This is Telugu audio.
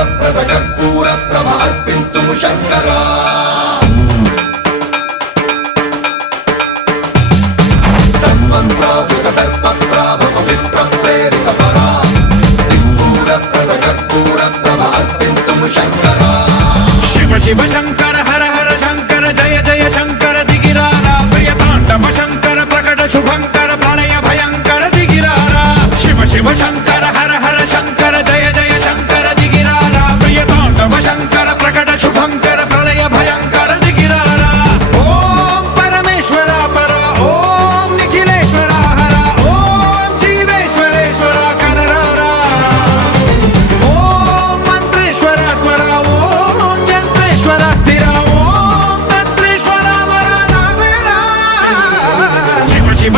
సిద్ధప్రద కర్పూర ప్రభ అర్పింతుము శంకరా సర్వం ప్రావృత దర్ప ప్రాభవ విప్ర ప్రేరిత పరా దిక్పూర ప్రద కర్పూర ప్రభ అర్పింతుము శంకరా శివ శివ శంకర హర హర శంకర జయ జయ శంకర దిగిరారా ప్రియ తాండవ శంకర ప్రకట శుభంకర ప్రళయ భయంకర దిగిరారా శివ శివ శంకర హర హర శంకర జయ జయ శంకర దిగిరారా ప్రియ తాండవ శంకర ప్రకట శుభంకర ప్రళయ భయంకర దిగిరారా ఓం పరమేశ్వర పర ఓం నిఖిలేశ్వర హర ఓం జీవేశ్వరేశ్వర కరరారా ఓం మంత్రేశ్వర స్వర ఓం యంత్రేశ్వర స్థిర ఓం తంత్రేశ్వర వర నావేరా శివ శివ